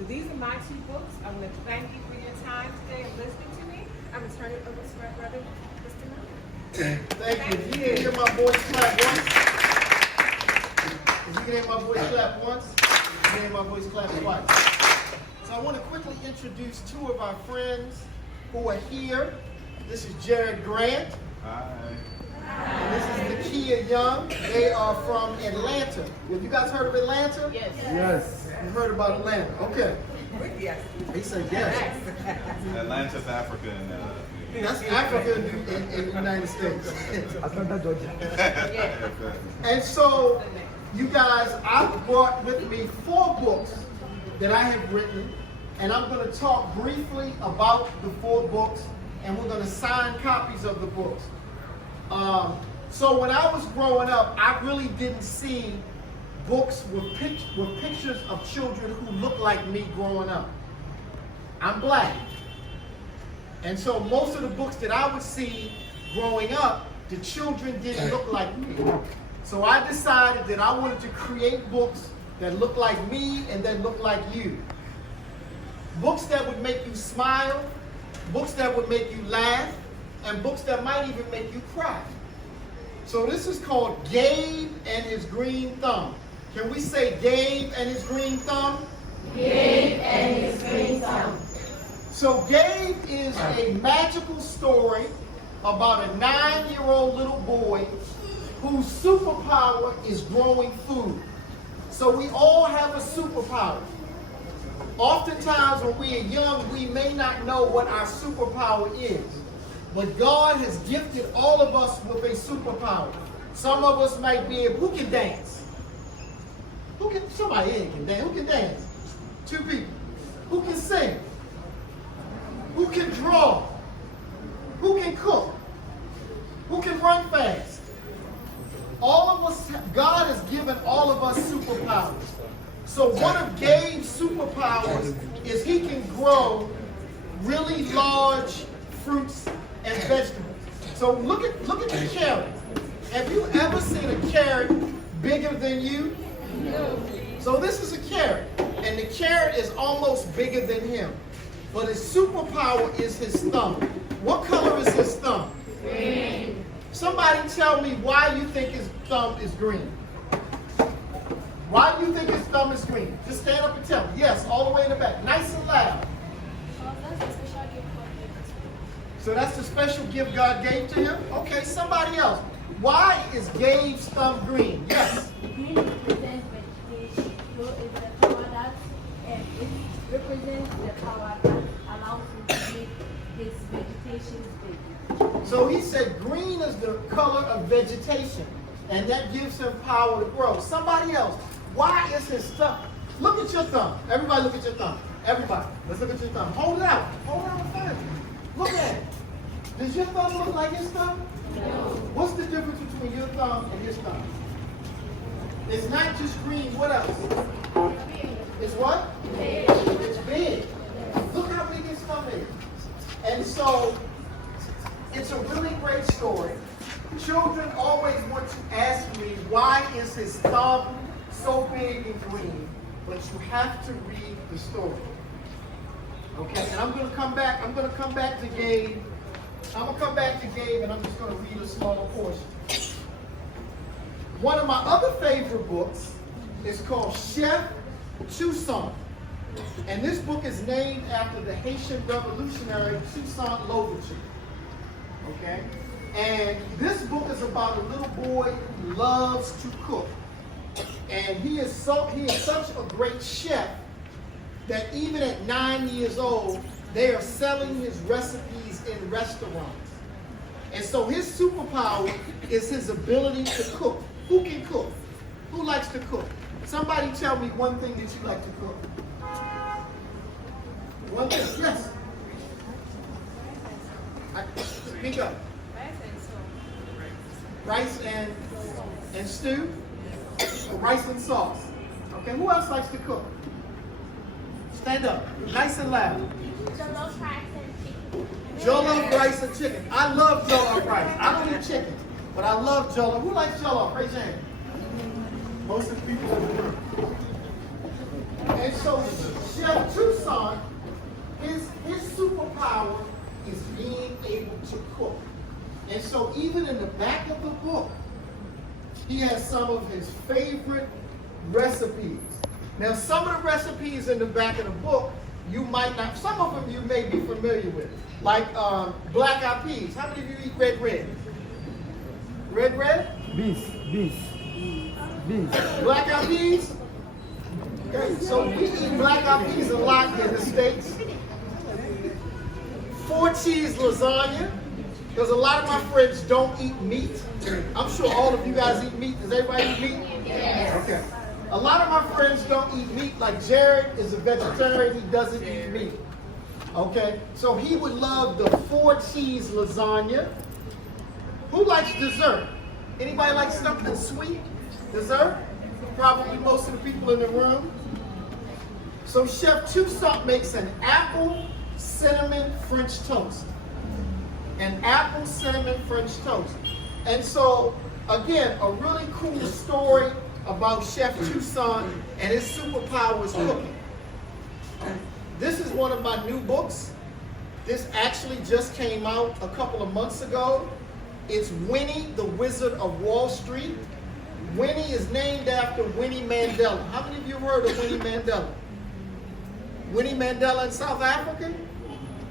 So these are my two books. I want to thank you for your time today and listening to me. I'm going to turn it over to my brother, Mr. Miller. Thank you. You can hear my voice clap once. You can hear my voice clap once. You can hear my voice clap twice. So I want to quickly introduce two of our friends who are here. This is Jared Grant. Hi. And this is Nakia Young. They are from Atlanta. Have you guys heard of Atlanta? Yes. Yes. You heard about Atlanta. Okay. Yes. He said yes. Atlanta's Africa and That's Africa in the United States. Atlanta, Georgia. And so, you guys, I've brought with me 4 books that I have written, and I'm going to talk briefly about the 4 books, and we're going to sign copies of the books. So when I was growing up, I really didn't see books with pictures of children who look like me growing up. I'm black. And so most of the books that I would see growing up, the children didn't look like me. So I decided that I wanted to create books that look like me and that look like you. Books that would make you smile, books that would make you laugh, and books that might even make you cry. So this is called Gabe and His Green Thumb. Can we say Gabe and His Green Thumb? Gabe and His Green Thumb. So Gabe is a magical story about a 9-year-old little boy whose superpower is growing food. So we all have a superpower. Oftentimes when we are young, we may not know what our superpower is. But God has gifted all of us with a superpower. Some of us might be able, who can dance? Somebody here can dance. Who can dance? 2 people. Who can sing? Who can draw? Who can cook? Who can run fast? All of us, God has given all of us superpowers. So one of Gabe's superpowers is he can grow really large fruits and vegetables. So look at the carrot. Have you ever seen a carrot bigger than you? No. So this is a carrot, and the carrot is almost bigger than him. But his superpower is his thumb. What color is his thumb? Green. Somebody tell me why you think his thumb is green. Why do you think his thumb is green? Just stand up and tell me. Yes, all the way in the back. Nice and loud. So that's the special gift God gave to him? Okay, somebody else. Why is Gabe's thumb green? Yes. Green represents vegetation. Blue is the color that it represents the power that allows him to make his vegetation big. So he said green is the color of vegetation, and that gives him power to grow. Somebody else. Why is his thumb? Look at your thumb. Everybody look at your thumb. Everybody. Let's look at your thumb. Hold it out. Hold it out first. Look at it. Does your thumb look like his thumb? No. What's the difference between your thumb and his thumb? It's not just green. What else? It's what? Big. It's big. Look how big his thumb is. And so, it's a really great story. Children always want to ask me, why is his thumb so big and green? But you have to read the story. Okay, and I'm going to come back to Gabe. I'm going to come back to Gabe, and I'm just going to read a small portion. One of my other favorite books is called Chef Tucson. And this book is named after the Haitian revolutionary Tucson Louverture. Okay? And this book is about a little boy who loves to cook. And he is such a great chef that even at 9 years old, they are selling his recipes in restaurants. And so his superpower is his ability to cook. Who can cook? Who likes to cook? Somebody tell me one thing that you like to cook. One thing, yes. Speak up. Rice and stew? Or rice and sauce. Okay, who else likes to cook? Stand up, nice and loud. Jollof rice and chicken. Jollof rice and chicken. I love jollof rice. I don't eat chicken, but I love jollof. Who likes jollof? Raise your hand. Most of the people in the room. And so Chef he has some of his favorite recipes. Now, some of the recipes in the back of the book, you might not, some of them you may be familiar with. Like black eyed peas. How many of you eat red? Red? Beans. Black eyed peas? Okay, so we eat black eyed peas a lot in the States. 4-cheese lasagna, because a lot of my friends don't eat meat. I'm sure all of you guys eat meat. Does everybody eat meat? Yes. Okay. A lot of my friends don't eat meat. Like Jared is a vegetarian. He doesn't eat meat. Okay? So he would love the 4-cheese lasagna. Who likes dessert? Anybody like something sweet? Dessert? Probably most of the people in the room. So Chef Tucson makes an apple cinnamon French toast. An apple cinnamon French toast. And so, again, a really cool story about Chef Tucson and his superpower is cooking. This is one of my new books. This actually just came out a couple of months ago. It's Winnie, the Wizard of Wall Street. Winnie is named after Winnie Mandela. How many of you have heard of Winnie Mandela? Winnie Mandela in South Africa?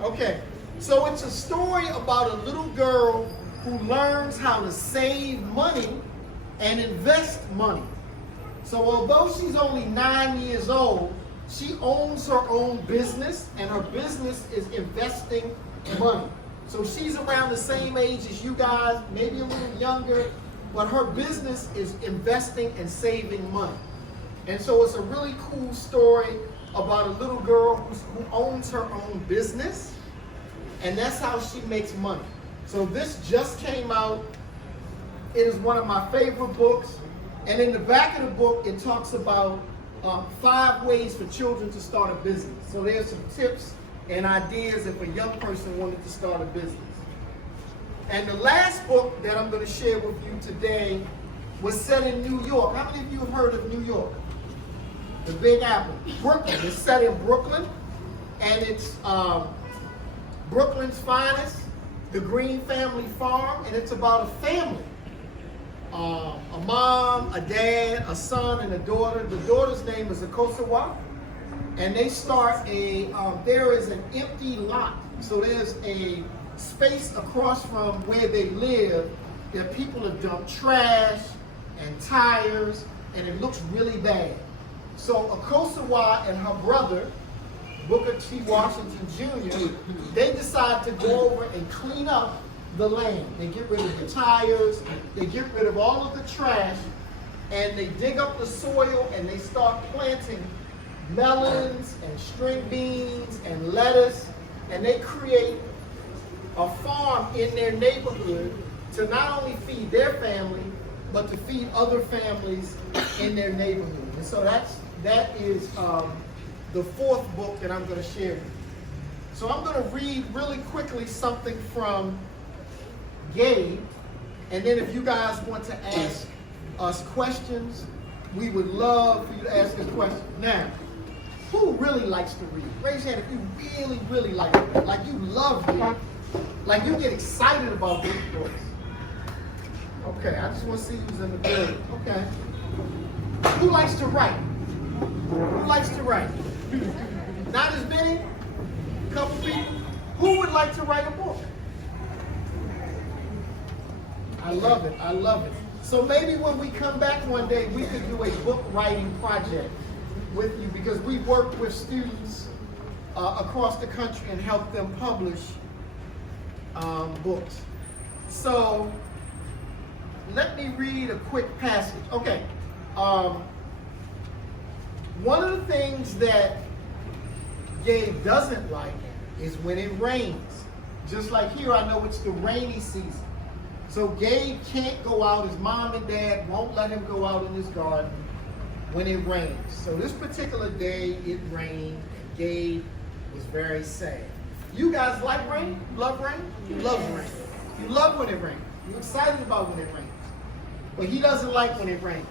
Okay, so it's a story about a little girl who learns how to save money and invest money. So although she's only 9 years old, she owns her own business, and her business is investing money. So she's around the same age as you guys, maybe a little younger, but her business is investing and saving money. And so it's a really cool story about a little girl who owns her own business, and that's how she makes money. So this just came out. It is one of my favorite books. And in the back of the book, it talks about 5 ways for children to start a business. So there's some tips and ideas if a young person wanted to start a business. And the last book that I'm going to share with you today was set in New York. How many of you have heard of New York? The Big Apple. Brooklyn. It's set in Brooklyn. And it's Brooklyn's finest, the Green Family Farm. And it's about a family. A mom, a dad, a son, and a daughter. The daughter's name is Akosawa. And they start there is an empty lot. So there's a space across from where they live that people have dumped trash and tires, and it looks really bad. So Akosawa and her brother, Booker T. Washington Jr., they decide to go over and clean up the land. They get rid of the tires, they get rid of all of the trash, and they dig up the soil and they start planting melons and string beans and lettuce, and they create a farm in their neighborhood to not only feed their family, but to feed other families in their neighborhood. And so that is the 4th book that I'm going to share with you. So I'm going to read really quickly something from Gabe, and then if you guys want to ask us questions, we would love for you to ask us questions. Now, who really likes to read? Raise your hand if you really, really like to read. Like you love reading. Like you get excited about these books. Okay, I just want to see who's in the building. Okay. Who likes to write? Who likes to write? Not as many? A couple people? Who would like to write a book? I love it. I love it. So maybe when we come back one day, we could do a book writing project with you, because we work with students across the country and help them publish books. So let me read a quick passage. Okay. One of the things that Gabe doesn't like is when it rains. Just like here, I know it's the rainy season. So Gabe can't go out. His mom and dad won't let him go out in his garden when it rains. So this particular day, it rained, and Gabe was very sad. You guys like rain? You love rain? You love rain. You love when it rains. You're excited about when it rains. But he doesn't like when it rains.